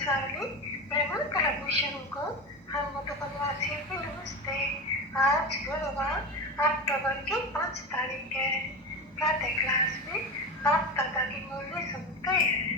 सावली ब्रह्मण कलाभूषण को हम मतपनवासियों को नमस्ते। आज गुरुवार अक्टूबर की 5 तारीख है। प्रातः क्लास में बाप दादा की मुरली सुनते हैं।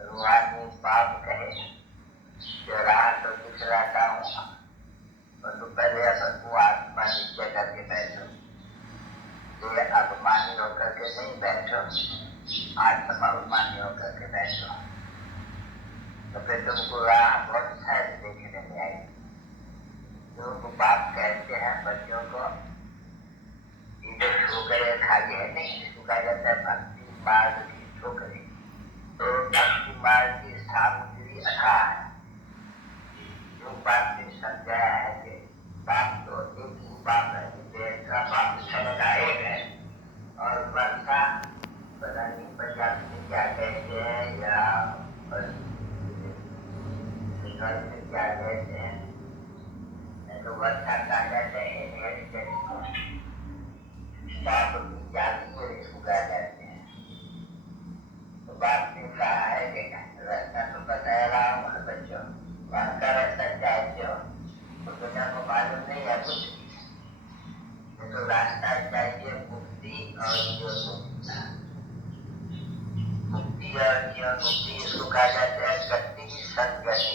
रूहानी बाप कहे जो रहा तो दिख रहा हूँ, परंतु पहले अपन को आत्मा नित्य करके बैठो। ये अभिमानी होकर के नहीं बैठो, आत्मा अभिमानी होकर के बैठो, तो फिर तुमको राह बहुत सहज देखने में आएगी। जो बाप कहते हैं बच्चों को, ये ठोकरे खाली है नहीं, इसको कहा जाता है भक्ति मार्ग की ठोकरे। तो भक्ति मार्ग की सामग्री अथाह है। जो बात ने समझाया है कि बाप तो एक ही बाप है, का बाप सबका एक है, और वर्षा पता नहीं पंजाब में क्या कहते हैं या क्या कहते हैं, तो वर्षा का कहते हैं बाप की जाति को इसको कहा जाते हैं। तो बाप ने कहा है कि रास्ता तो बताया रहा हूँ बच्चों, वहाँ का रास्ता चाहिए तो दुनिया को मालूम नहीं है कुछ, तो रास्ता चाहिए मुक्ति और मुक्ति और जीवन मुक्ति। इसको कहा जाता है शक्ति की संगति।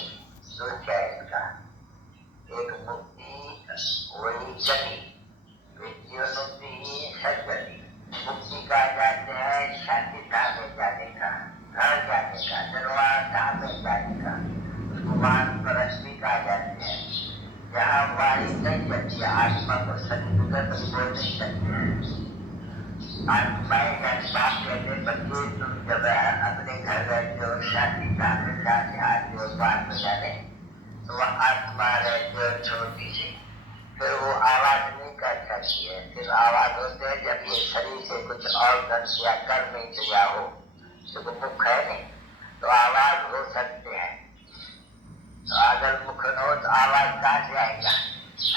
दो क्या इसका, एक मुक्ति वही गति, जीवन मुक्ति ही सदगति। मुक्ति कहा जाते हैं शांति धाम में जाने का, घर जाने का, निर्वाण धाम में जाने का, उसको मान परस्ती कहा जाते हैं। जहाँ वाणी नहीं चलती, आत्मा को सदगत बोल नहीं सकते हैं। आत्मा का बाप कहते बच्चे तुम जब अपने घर रहते हो शांति धाम में जाते आते हो बात में जाने, तो वह आत्मा रहती हो छोटी सी, फिर वो आवाज नहीं कर सकती है। फिर आवाज होते है जब ये शरीर से कुछ और या कर नहीं किया हो, तो मुख है नहीं, तो आवाज हो सकते हैं। तो अगर मुख न हो तो आवाज कहाँ से आएगा?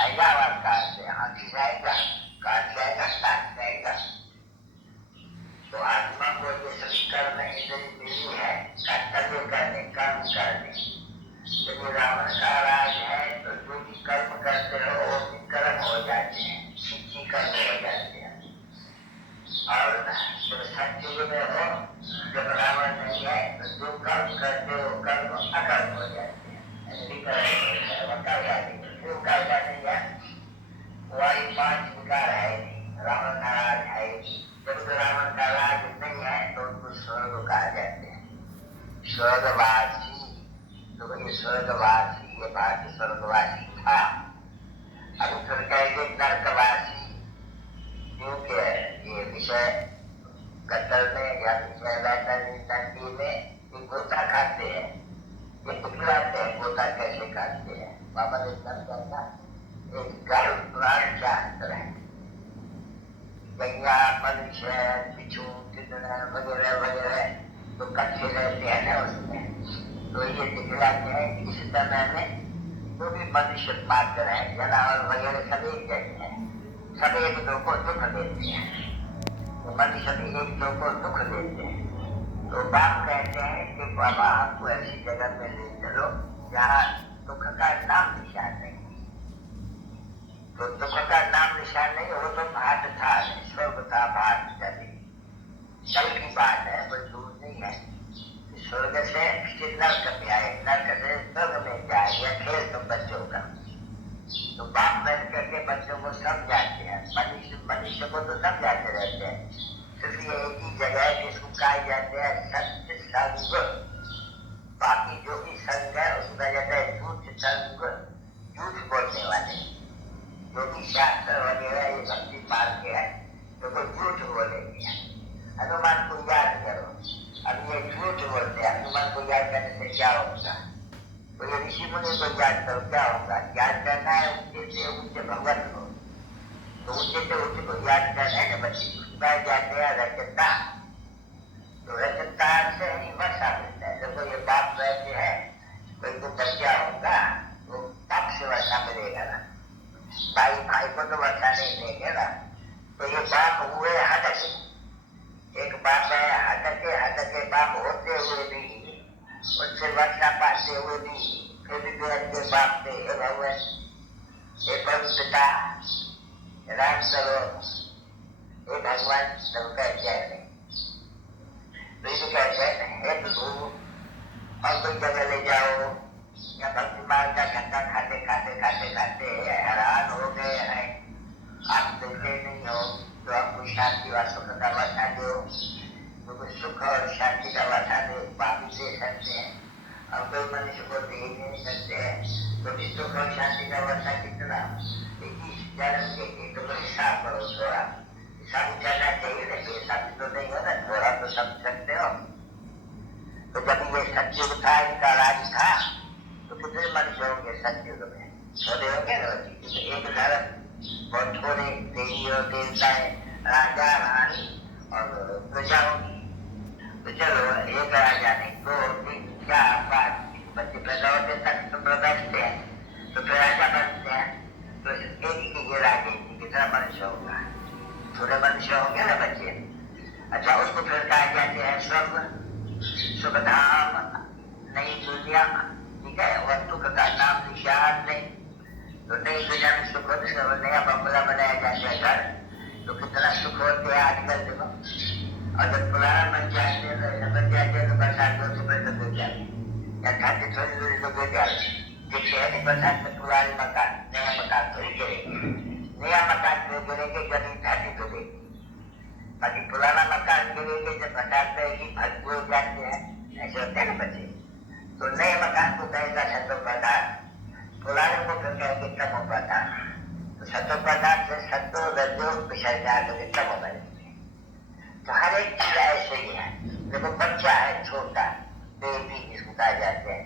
आएगा आवाज कहाँ से? आँखी से आएगा, कान से आएगा, नाक से आएगा। तो आत्मा को ये सभी कर्म इंद्रिय मिली है कर्तव्य करने, कर्म करने। यदि रावण का राज है तो जो भी कर्म करते हो वो विकर्म हो जाते हैं, शिक्षी कर्म हो जाते हैं। और जब सत्युग में हो, जब रावण नहीं है तो जो कर्म करते हो कर्म अकर्म हो जाते हैं, विकर्म हो जाते हैं, वक्र जाते हैं। क्यों कर जाते हैं? वही 5 विकार है नहीं, रावण का राज है नहीं। जब तो रावण का राज नहीं है तो उनको स्वर्ग कहा जाते हैं, स्वर्गवासी। तो ये स्वर्गवासी, ये भारतीय स्वर्गवासी था। अभी फिर कहेंगे नरकवासी, क्योंकि ये विषय कत्ल में या विषय नदी में ये गोता खाते हैं, ये दिखलाते हैं गोता कैसे खाते हैं। बाबा ने करना एक गर्भ पुराण का अंतर है। गैया, मनुष्य, बिच्छू, कितना वगैरह वगैरह तो कच्चे रहते हैं ना उसमें, तो ये दिखलाते हैं कि इस समय में वो भी मनुष्य मात्र है, जानवर वगैरह सब एक जैसे हैं, सब एक दो को दुख देते हैं। तो मनुष्य भी एक दो को दुख देते हैं। तो बाप कहते हैं कि बाबा हमको ऐसी जगह में ले चलो जहाँ दुख का नाम निशान नहीं। तो दुख का नाम निशान नहीं हो तो भाट था, स्वर्ग था, भाट चले। कल की बात है, कोई दूर नहीं है। स्वर्ग से नर्क में आए, नर्क से स्वर्ग में जाए, यह खेल तुम बच्चों का। तो बाप बैठ करके बच्चों को समझाते हैं, मनुष्य को तो समझाते रहते हैं। सिर्फ ये एक ही जगह है जिसको कहा जाता है सत्य संग। बाकी जो भी संग है उसको कहा जाता है झूठ संग, झूठ बोलने वाले। जो भी शास्त्र वगैरह ये भक्ति मार्ग है तो कोई झूठ बोलेंगे। हनुमान को याद करो, अब ये झूठ बोलते हैं, हनुमान को याद करने से क्या होगा? तो ये ऋषि मुनि को याद करो क्या होगा? याद करना है ऊंचे से ऊंचे भगवत को, तो ऊंचे से ऊंचे को याद करना है ना बच्चे। उसका जाते हैं रचता, तो रचता से ही वर्षा मिलता है। देखो ये बाप रहते हैं, कोई को बच्चा होगा तो बाप से वर्षा मिलेगा ना, भाई भाई को तो वर्षा नहीं देंगे ना। तो ये बाप हुए हटके, एक बाप है हटके, हटके बाप होते हुए भी, उनसे वर्षा पाते हुए भी, फिर भी अच्छे बाप थे। हे भगवान, हे पवित्रता राम करो, हे भगवान सब कहते हैं। तो ये कहते हैं हे प्रभु, और कोई जगह ले जाओ, या भक्ति मार्ग का धक्का खाते खाते खाते खाते हैरान हो गए हैं, आप देते नहीं हो, तो आपको शांति व सुख का वर्षा दो, तो सुख और शांति का वर्षा दो, पापी दे सकते हैं। और कोई मनुष्य को दे नहीं सकते हैं, तो भी सुख और शांति का वर्षा कितना? जन्म के तो हिसाब करो थोड़ा, हिसाब करना चाहिए ना, हिसाब तो नहीं हो ना, थोड़ा तो समझ सकते हो। तो जब ये सत्युग था, इनका राज था, तो कितने मनुष्य होंगे सत्युग में? थोड़े होंगे ना। एक धर्म बहुत थोड़े देवी और देवताएं, राजा रानी और प्रजा होगी। तो चलो एक राजा ने 2 3 4 5 बच्चे पैदा होते तक तुम बैठते हैं, तो फिर राजा बनते हैं। तो एक ही राजनीति कितना मनुष्य होगा? थोड़े मनुष्य होंगे ना बच्चे। अच्छा, उसको फिर कहा जाते हैं स्वर्ग, सुखधाम, नई दुनिया, ठीक है। वस्तु का नाम निशान नहीं, तो नई दुनिया में सुख होते, नया बंगला बनाया जाता है घर, तो कितना सुख होते हैं आजकल देखो। और जब पुराना बन जाते हैं तो बरसात में सुबह तो गिर जाते, या ठंडी थोड़ी थोड़ी तो गिर जाते। देखते हैं नहीं बरसात में पुराने मकान, नया मकान थोड़ी गिरेंगे, नया मकान जो गिरेंगे जमीन ठंडी तो देगी, बाकी पुराना मकान गिरेंगे जब बरसात रहेगी भर जाते हैं, ऐसे होते हैं ना बच्चे। तो नए मकान को कहेगा सतो पदार्थ, पुराने को फिर कहेंगे तमो पदार्थ। तो सतो पदार्थ से सतो रजो विषय जाकर तमो बनेंगे। तो हर एक चीज ऐसे ही है। देखो बच्चा है छोटा, बेबी जिसको कहा जाते हैं,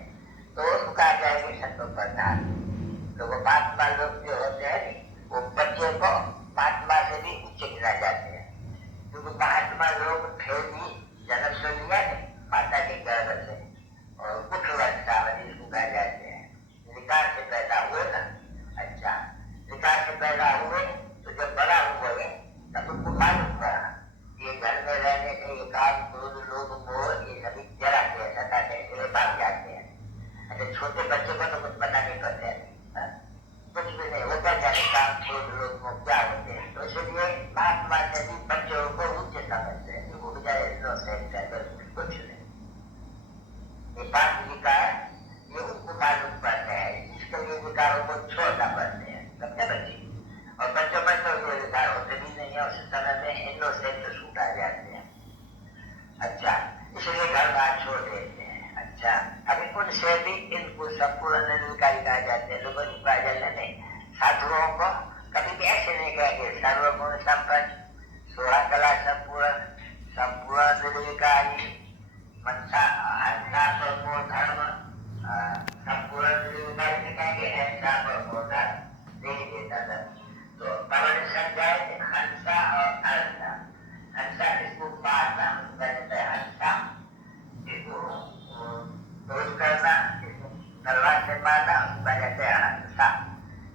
तो उसको कहा जाएगा सतो पदार्थ। तो वो महात्मा लोग जो होते हैं वो बच्चे को महात्मा से भी ऊंचे गिना जाते हैं, क्योंकि महात्मा लोग फिर भी जन्म तो लिया है माता के गर्भ से, और कुछ अवस्था जिसको कहा जाते हैं विकार से पैदा हुए ना। अच्छा, विकार से पैदा हुए तो जब बड़ा हुए तब उनको मालूम पड़ा ये घर में रहने से ये काम क्रोध लोग मोह ये सभी जरा के सताते हैं, भाग जाते हैं। अच्छा, छोटे बच्चे को तो कुछ पता नहीं करते हैं, कुछ भी नहीं होता, जाने काम क्रोध लोग मोह क्या होते हैं। तो इसलिए महात्मा से भी बच्चों को ऊंचे समझते हैं, वो बेचारे इनोसेंट है, कुछ नहीं। ये 5 विकार ये उनको मालूम पड़ते हैं, इसके लिए विकारों को छोड़ना पड़ते हैं, समझे बच्चे। और बच्चों में तो ये विकार होते भी नहीं है, उस समय में इनोसेंट छूट आ जाते हैं। अच्छा, इसलिए घर बार छोड़ देते हैं। अच्छा, अभी उनसे भी इनको संपूर्ण निर्विकारी कहा जाते हैं, लोगों को कहा जाता नहीं। साधुओं को कभी भी ऐसे नहीं कहेंगे सर्वगुण संपन्न, 16 कला संपूर्ण, संपूर्ण निर्विकारी, मनसा अहिंसा परमो धर्म, संपूर्ण निर्विकारी से कहेंगे अहिंसा परमो धर्म, नहीं देता था। तो पवन संजय हंसा और अहिंसा, हंसा इसको मारना कहते हैं, हंसा इसको क्रोध करना, इसको तलवार से मारना कहते हैं हंसा।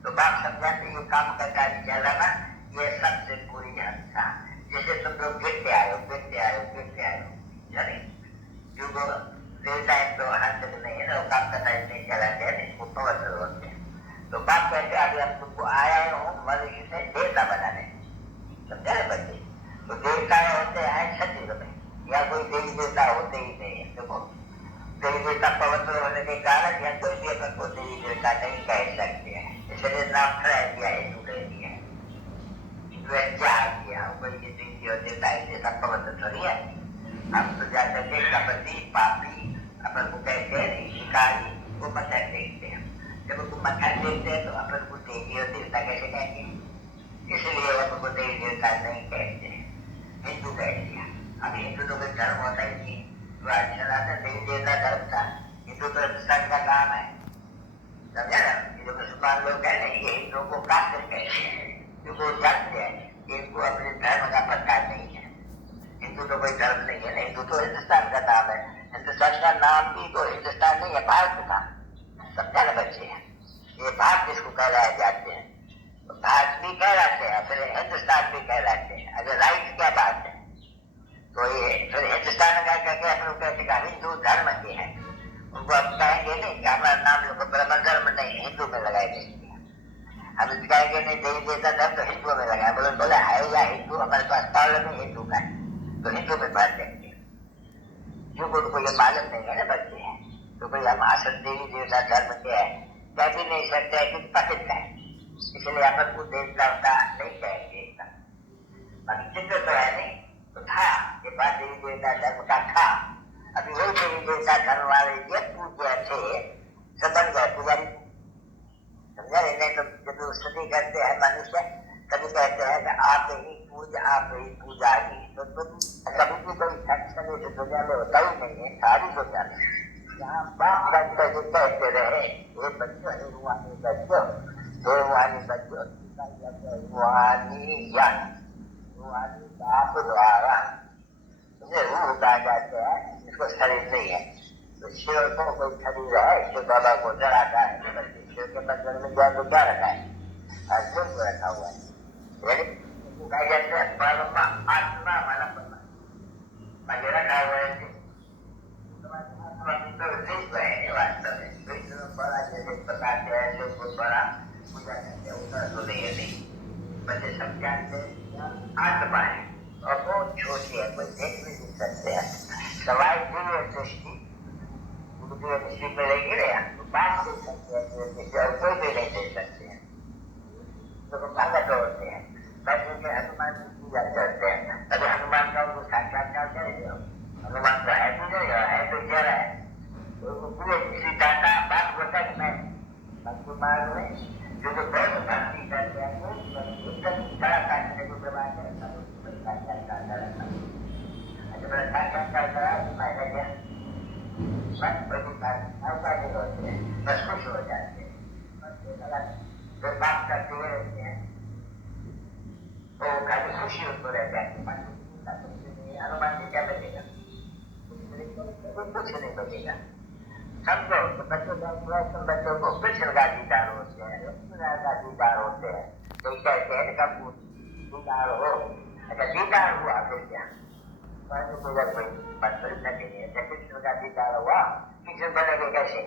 तो बाप समझाते ये काम का कार्य चलाना ये सबसे पूरी हंसा। जैसे तुम लोग गिरते आए जाने जो देवता है तो हंस नहीं है ना, वो काम का टाइम नहीं चलाते हैं, इसको पवित्र होते हैं। तो बाप कहते हैं अभी हम तुमको आया हूँ मनुष्य से देवता बनाने, समझा ना बच्चे। तो देवता होते हैं सत्युग में, या कोई देवी देवता होते ही नहीं है। देखो देवी देवता पवित्र होने के कारण या कोई भी अपन को देवी देवता नहीं कह सकते हैं, इसलिए नाम ट्राई दिया है, ले दिया है, कोई ये देवी और देवता ऐसे सब पवित्र थोड़ी है। हम तो जाकर के कपटी पापी अपन को कहते हैं शिकारी वो मत्था टेकते हैं। जब उनको मत्था टेकते हैं तो अपन को देवी और देवता कैसे कहेंगे? इसलिए अपन को देवी देवता नहीं कहते हैं, हिंदू कह दिया। अब हिंदू तो कोई धर्म होता ही नहीं, तो अच्छा था देवी देवता धर्म था। हिंदू तो हिंदुस्तान का नाम है, समझा ना? ये जो मुसलमान लोग हैं ना, ये हिंदुओं को काफिर कहते हैं, क्योंकि वो जानते हैं कि इनको अपने धर्म का पता नहीं है। हिंदू तो कोई धर्म नहीं है ना, हिंदू तो हिंदुस्तान का नाम है। हिंदुस्तान का नाम भी तो हिंदुस्तान नहीं है, भारत का, समझा ना बच्चे? ये भारत जिसको कहलाए जाते हैं, तो भारत भी कहलाते हैं, फिर हिंदुस्तान भी कहलाते हैं। अगर राइट क्या बात है, तो ये फिर हिंदुस्तान का कहते हैं, अपने कहते हैं हिंदू धर्म के हैं। उनको अब कहेंगे नहीं कि हमारा नाम लोग ब्राह्मण धर्म नहीं, हिंदू में लगाए देंगे। हम कहेंगे नहीं देवी देवता धर्म तो हिंदू में लगाए, बोले है या हिंदू, हमारे पास पालन में हिंदू का है, तो हिंदू में भर देंगे। क्योंकि उनको ये मालूम नहीं है ना बच्चे हैं, तो भाई हम असल देवी देवता धर्म के हैं कह भी नहीं सकते कि पतित है, इसलिए अपन को देवता का नहीं कहेंगे। बाकी चित्र तो है नहीं, तो था ये बात देवी देवता धर्म का था। अभी वही देवी देवता धर्म वाले ये पूज्य थे, सब बन गए पुजारी, समझा? नहीं तो जब स्तुति करते हैं मनुष्य, कभी कहते हैं कि आप ही पूज, आप ही पुजारी, तो कभी भी कोई सेक्शन इस दुनिया में होता ही नहीं है, सारी दुनिया में जहाँ बाप बच्चे जो कहते रहे ये बच्चों रुहानी बच्चों, रुहानी बच्चों, रुहानी बाप द्वारा रूह कहा जाते हैं, इसको शरीर नहीं है। तो शिव को कोई शरीर है, शिव बाबा को जराता है, शिव के बदल में जाए तो क्या रखा है? अर्जुन को रखा हुआ है, यानी कहा जाता है परम आत्मा वाला परमात्मा रखा हुआ है। आत्मा भी तो विश्व है वास्तव में, विश्व में बड़ा जैसे बताते हैं लोग को बड़ा पूजा करते हैं, उतना तो नहीं है, नहीं बच्चे सब जानते हैं आत्मा है और बहुत छोटी है, कोई देख भी नहीं सकते हैं। सवाई दिव्य दृष्टि दृष्टि में रहेगी ना, तो बात देख सकते हैं, कोई भी नहीं देख सकते हैं, तो भगत होते हैं। बच्चे के हनुमान की पूजा करते हैं, अगर हनुमान का उनको साक्षात्कार करेंगे, हनुमान तो है भी नहीं है तो जड़ है, तो पूरे सीता का बात होता है कि मैं हनुमान में जो बहुत भक्ति करते हैं वो बड़ा काटने को जवाब है, साक्षात्कार करा, अच्छा बड़ा साक्षात्कार करा तो फायदा क्या? बस बड़ी बात ऐसा नहीं होते हैं, बस खुश हो जाते हैं, जो बात करते हुए रहते हैं तो काफी खुशी उनको रह जाती है। हनुमान जी क्या बचेगा? कुछ नहीं बचेगा। समझो तो बच्चों बच्चों को कृष्ण का दीदार होते हैं, लक्ष्मण का दीदार होते हैं, तो कहते हैं कब दीदार हो, अच्छा दीदार हुआ फिर क्या? कोई मतलब नहीं है, कृष्ण का दीदार हुआ, कृष्ण बनेंगे कैसे?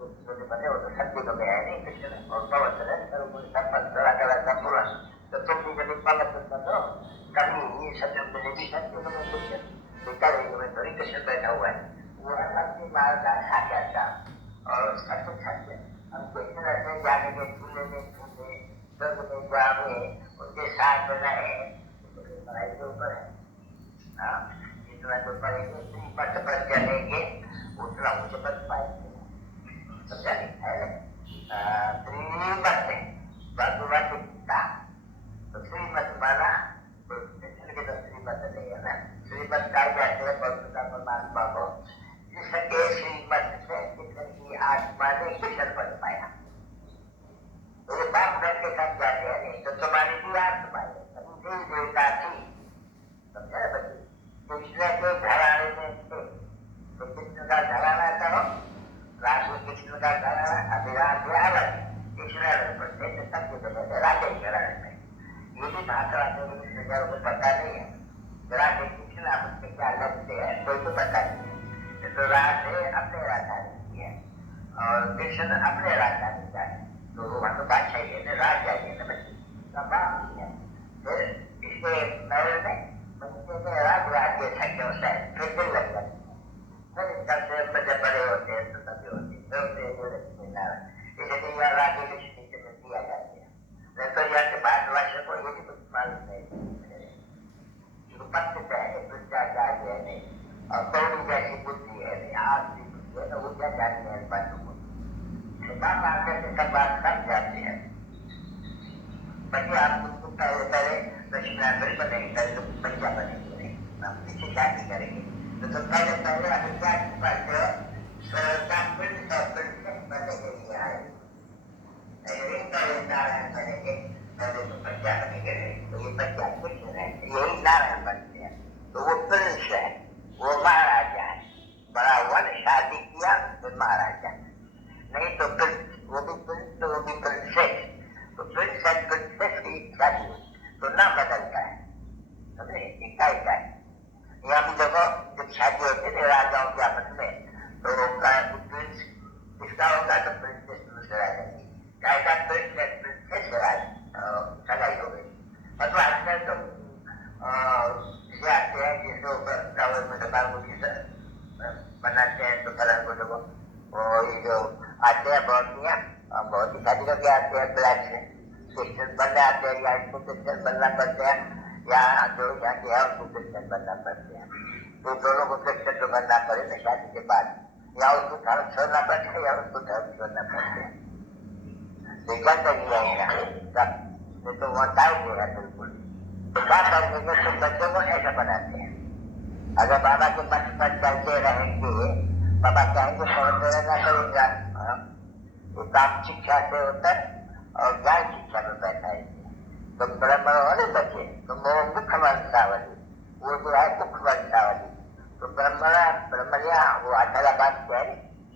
बने वो तो शक्ति तो है नहीं कृष्ण, और पवित्र है तो तुम भी जब पवित्र कर दो कभी ये सत्य मिलेगी, सत्य बने कृष्ण करेंगे में थोड़ी कृष्ण बैठा हुआ है, वो अपनी मार का साक्षात्कार और सत्य सत्य हम कृष्ण रहते जाने के झूले में झूले स्वर्ग में जावे उनके साथ रहे, पढ़ाई के ऊपर है। जितना तो पढ़ेंगे पथ पर चलेंगे उतना मुझे बच पाएंगे, समझा नहीं है? श्रीमत है भगवता, तो श्रीमत माना तो कृष्ण के तो श्रीमत नहीं है ना, श्रीमत कहा जाते हैं भगवता परमात्मा को, जिसके श्रीमत से कृष्ण की आत्मा ने कृष्ण बन पाया। तो ये बाप बैठ के साथ जाते हैं नहीं तो तुम्हारी भी आत्मा है, तभी देवता थी, समझा बच्चे? कृष्ण के घराने में थे, तो कृष्ण का घराना करो, राजू कृष्ण का घराना अभिराज अलग, कृष्ण अलग पड़ते थे, सब कुछ राजे घराने में, ये भी भाषा को पता नहीं है, राजे कृष्ण आपके क्या लगते हैं कोई तो पता नहीं है, तो राजे अपने राजधानी है और कृष्ण अपने राजधानी का है, तो वहाँ तो बादशाह ही है ना, राज चाहिए ना बच्चे का बाप है। फिर इसके महल में बच्चे में राज राज्य संख्या होता है, फिर दिन लग जाते हैं, फिर सबसे बड़े बड़े होते हैं तो तभी होते हैं, इसलिए यहाँ राज्य लक्ष्मी से दिया जाते हैं, नहीं तो यहाँ के बाद वर्ष को ये भी कुछ मालूम नहीं, पत्ते है भ्रष्टाचार और कौड़ी जैसी बुद्धि है, आपकी बुद्धि है, तो वो क्या जानते हैं बातों को, बात आकर के सब बात समझ जाते हैं। बच्चे आप उसको पहले प्रश्नावली बनेंगे, पहले तो बच्चा बनेंगे, आप पीछे शादी करेंगे तो पहले अगर क्या पढ़ते हो सरलता बनने के लिए आए, नारायण बनेंगे, पहले तो बच्चा बनेंगे, तो ये बच्चा कुछ है, यही नारायण बनते हैं। तो वो प्रिंस है, वो महाराजा है, बड़ा हुआ ने शादी किया तो महाराजा, नहीं तो प्रिंस, वो भी प्रिंस तो वो भी प्रिंसेस, तो प्रिंस एंड प्रिंसेस की शादी तो ना बदलता है, समझे, इकाई का है। यहाँ भी देखो जब शादी होती है राजाओं के आपस में, तो प्रिंस इसका होगा तो प्रिंसेस दूसरा रहेगी, ऐसा प्रिंस एंड प्रिंसेस सगाई हो गई। मतलब आजकल तो आते हैं जिसके ऊपर टावर में बनाते हैं, तो कलर को देखो वो ये जो आते हैं बहुत ही शादी करके आते हैं, ब्लैक से क्रिश्चियन बनने आते हैं, या इसको क्रिश्चियन बनना पड़ते हैं, या जो यहाँ के है उसको क्रिश्चियन बनना पड़ते हैं। तो दोनों को क्रिश्चियन तो बनना पड़े ना शादी के बाद, या उसको धर्म छोड़ना पड़ता है या उसको धर्म छोड़ना पड़ता है, देखा तो नहीं आएगा सब, तो वो टाइम देगा बिल्कुल। तो क्या करने के तुम बच्चों को ऐसा बनाते हैं, अगर बाबा के मत पर चलते रहेंगे, बाबा कहेंगे समझ रहना करेगा, तो काम शिक्षा से होकर और ज्ञान शिक्षा में बैठाएंगे। तुम ब्रह्मण वाले बच्चे, तुम मुख्य वंशावली, वो जो है मुख्य वंशावली, तो ब्रह्मणिया वो अकेला बांधते हैं,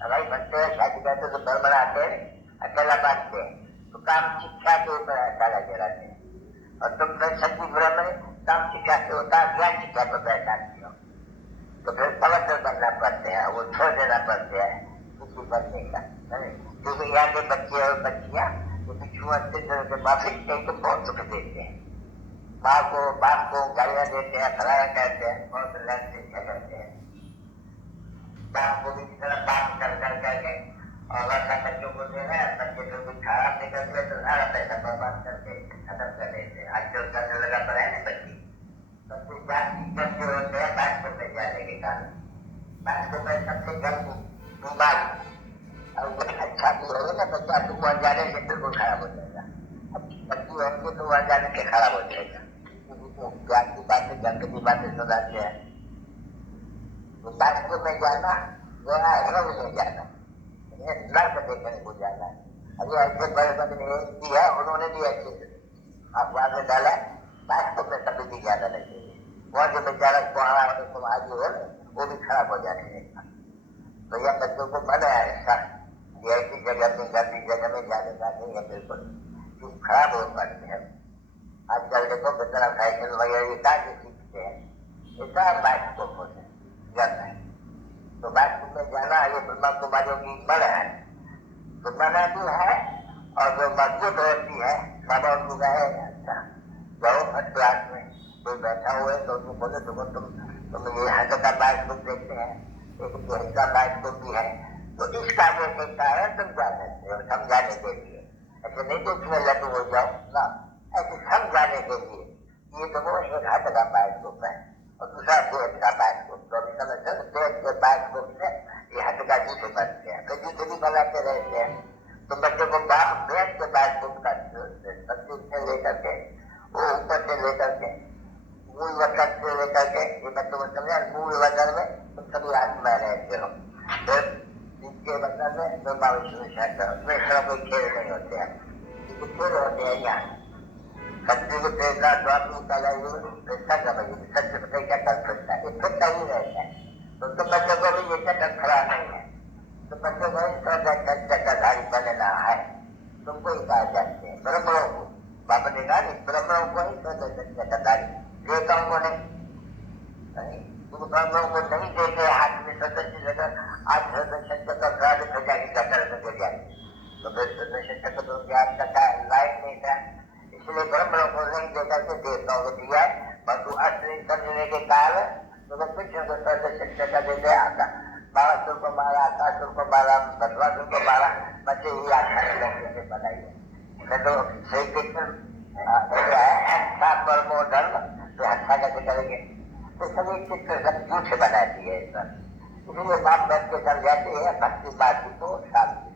भाई बनते हैं शादी करते तो ब्रह्मण आते हैं अकेला बांधते हैं, तो काम शिक्षा के ऊपर अकेला जलाते हैं, और तुम सच्ची ब्रह्मण काम शिक्षा से होता है, ज्ञान शिक्षा पर बैठाते हो, तो फिर पवित्र बनना पड़ते हैं, वो छोड़ देना पड़ते हैं किसी बनने का, क्योंकि यहाँ के बच्चे और बच्चियां के माफी कहीं तो बहुत सुख देते हैं, माँ को बाप को गालियां देते हैं, फलाया कहते हैं, बहुत लड़ से करते हैं, बाप को भी तरह बाप कर करके और वैसा बच्चों को दे रहे हैं, बच्चे तो कुछ खराब निकलते तो सारा पैसा बर्बाद करके खत्म कर देते हैं। आजकल करने लगा पड़ा है ना बच्चे जाति करते होते हैं बास्को में जाने के कारण, बास्को में सबसे गर्म बीमारी, और अच्छा भी होगा ना बच्चा तो वहाँ जाने से बिल्कुल खराब हो जाएगा, बच्ची होंगे तो वहाँ जाने से खराब हो जाएगा, ज्ञान की बातें जंग की बातें सुनाते हैं। तो बास्को में जाना गया है नहीं जाना, नर्क देखने को जाना है। अभी ऐसे बड़े बड़े दिया उन्होंने भी ऐसे आप वहां से डाला बास्को में कभी भी ज्यादा नहीं चाहिए, वहाँ जो बेचारा कुआरा समाज जो है वो भी खराब हो जाने देगा। तो यह बच्चों को मना है ऐसा ऐसी जगह में गंदी जगह में जाने का नहीं है, बिल्कुल खराब हो पाते हैं। आजकल देखो बेचारा फैशन वगैरह ये कहाँ से सीखते हैं, इतना बास्को होते जाता है, तो बास्को में जाना ये ब्रह्मा कुमारियों की मन है, तो मना भी है, और जो मजबूत होती है बाबा उनको कहे अच्छा जाओ फर्स्ट क्लास में कोई बैठा हुआ है तो उनको बोले देखो तुम ये हाथ का बास्को देखते हैं, एक देह का बास्को भी है, तो इस कार्य के कारण तुम जा सकते हो समझाने के लिए, ऐसे नहीं तो उसमें लड्डू हो जाओ ना, ऐसे समझाने के लिए ये देखो एक हाथ का बास्को है और दूसरा देह का बास्को, तो अभी समझते हो देह के बास्को से ये हाथ का जूते बनते हैं, तो जूते भी बनाते रहते हैं। तो बच्चों को बाप देह के बास्को का से लेकर के वो ऊपर से लेकर के मूल वचन से लेकर के ये बच्चों को समझा, मूल वचन में तुम सभी आत्मा रहते हो, फिर जिसके वचन में ब्रह्मा विष्णु शंकर उसमें कोई खेल नहीं होते हैं, खेल होते हैं यहाँ सत्य को देखा स्वामी का सत्य पता क्या कर सकता है, इसको सही रहता है, तो तुम बच्चों को भी ये चक्कर खड़ा नहीं है, तो बच्चों को चक्करधारी बनना है, तुमको ही कहा जाते हैं ब्रह्मणों को, बाबा ने कहा ब्रह्मणों को ही चक्करधारी, देवताओं को नहीं, तुम ब्रह्मणों को नहीं देते हाथ में सदस्य जगह आज सदस्य चक्कर खराब हो जाएगी चक्कर गिर जाएगी, तो फिर सदस्य चक्कर तो ज्ञान का लाइट नहीं था, इसलिए ब्रह्मणों को नहीं देकर के देवताओं को दिया, परंतु असली समझने के कारण तो कृष्ण को सदस्य चक्कर देते आता, बालासुर को मारा, आकासुर को मारा, भगवासुर को मारा, बच्चे ही आख्या से बनाई है, तो श्री कृष्ण परमो धर्म तो हत्या कैसे करेंगे, तो सभी चित्र सब झूठे बना दिए इस पर। इसलिए बाप बैठ के समझाते हैं भक्ति बाकी को शांति।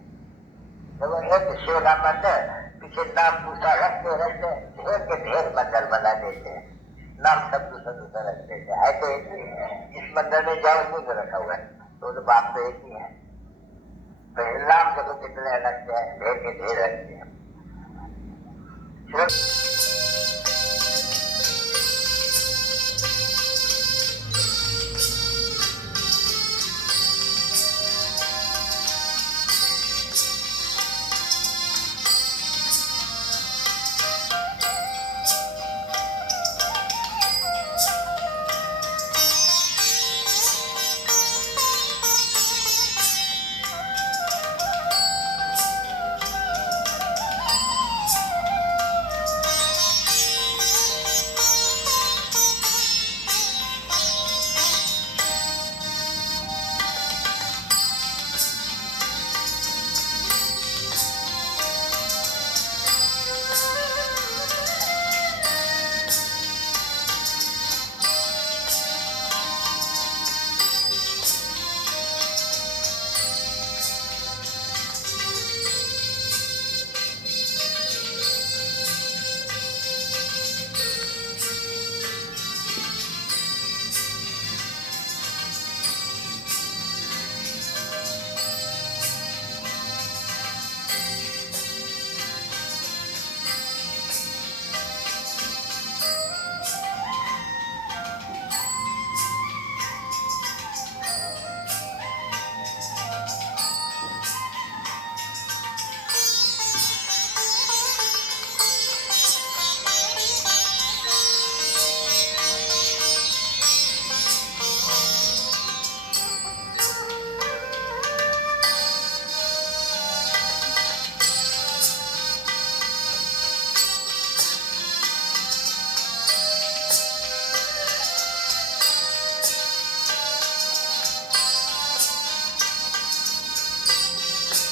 तो एक शिव का मंदिर पीछे नाम दूसरा रखते रखते ढेर के ढेर मंदिर बना देते हैं, नाम सब दूसरा दूसरा रखते हैं। है तो एक ही है, इस मंदिर में जाओ नहीं तो रखा हुआ है, तो बाप तो एक ही है। तो नाम देखो कितने रखते हैं, ढेर के ढेर रखते हैं।